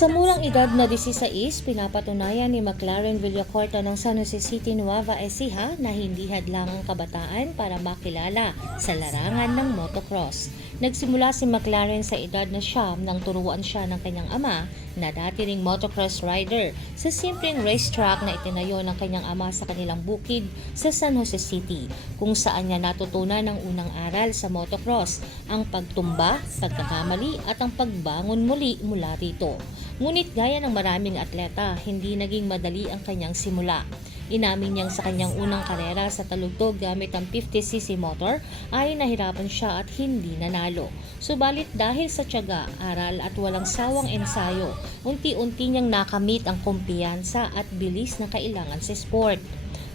Sa murang edad na 16, pinapatunayan ni McLaren Villacorta ng San Jose City, Nueva Ecija na hindi hadlang ang kabataan para makilala sa larangan ng motocross. Nagsimula si McLaren sa edad na siyam nang turuan siya ng kanyang ama na dati ring motocross rider sa simpleng racetrack na itinayo ng kanyang ama sa kanilang bukid sa San Jose City kung saan niya natutunan ng unang aral sa motocross, ang pagtumba, pagkakamali at ang pagbangon muli mula rito. Ngunit gaya ng maraming atleta, hindi naging madali ang kanyang simula. Inamin niyang sa kanyang unang karera sa talugtog gamit ang 50cc motor ay nahirapan siya at hindi nanalo. Subalit dahil sa tiyaga, aral at walang sawang ensayo, unti-unti niyang nakamit ang kumpiyansa at bilis na kailangan sa sport.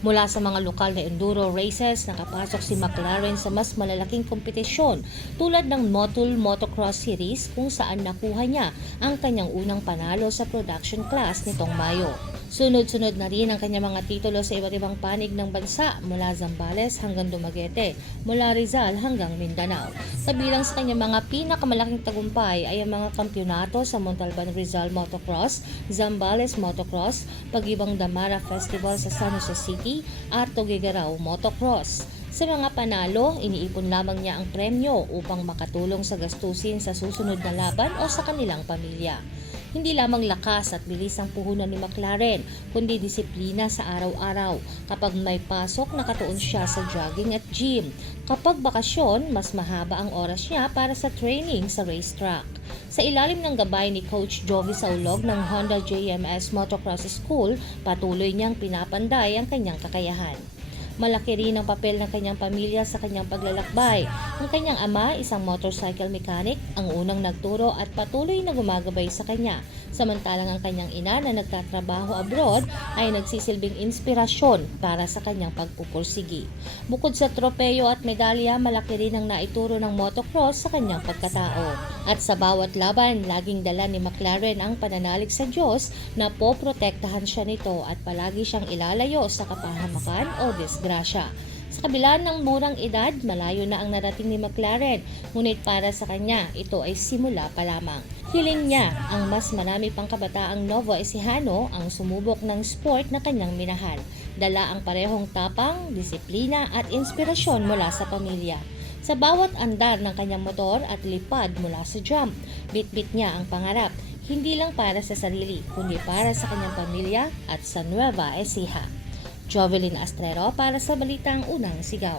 Mula sa mga lokal na enduro races, nakapasok si McLaren sa mas malalaking kompetisyon tulad ng Motul Motocross Series kung saan nakuha niya ang kanyang unang panalo sa production class nitong Mayo. Sunod-sunod na rin ang kanyang mga titulo sa iba't ibang panig ng bansa mula Zambales hanggang Dumaguete, mula Rizal hanggang Mindanao. Kabilang sa kanyang mga pinakamalaking tagumpay ay ang mga kampyonato sa Montalban Rizal Motocross, Zambales Motocross, Pagibang Damara Festival sa San Jose City at Tuguegarao Motocross. Sa mga panalo, iniipon lamang niya ang premyo upang makatulong sa gastusin sa susunod na laban o sa kanilang pamilya. Hindi lamang lakas at bilis ang puhunan ni McLaren, kundi disiplina sa araw-araw. Kapag may pasok, nakatuon siya sa jogging at gym. Kapag bakasyon, mas mahaba ang oras niya para sa training sa racetrack. Sa ilalim ng gabay ni Coach Jovi Saulog ng Honda JMS Motocross School, patuloy niyang pinapanday ang kanyang kakayahan. Malaki rin ang papel ng kanyang pamilya sa kanyang paglalakbay. Ang kanyang ama, isang motorcycle mechanic, ang unang nagturo at patuloy na gumagabay sa kanya. Samantalang ang kanyang ina na nagtatrabaho abroad ay nagsisilbing inspirasyon para sa kanyang pagpupursigi. Bukod sa tropeyo at medalya, malaki rin ang naituro ng motocross sa kanyang pagkatao. At sa bawat laban, laging dala ni McLaren ang pananalig sa Diyos na poprotektahan siya nito at palagi siyang ilalayo sa kapahamakan o disgrasya. Sa kabila ng murang edad, malayo na ang narating ni McLaren, ngunit para sa kanya, ito ay simula pa lamang. Hiling niya ang mas marami pang kabataang Novo Ecijano ang sumubok ng sport na kanyang minahal. Dala ang parehong tapang, disiplina at inspirasyon mula sa pamilya. Sa bawat andar ng kanyang motor at lipad mula sa jump, bitbit niya ang pangarap, hindi lang para sa sarili, kundi para sa kanyang pamilya at sa Nueva Ecija. Jovelyn Astrero para sa Balitang Unang Sigaw.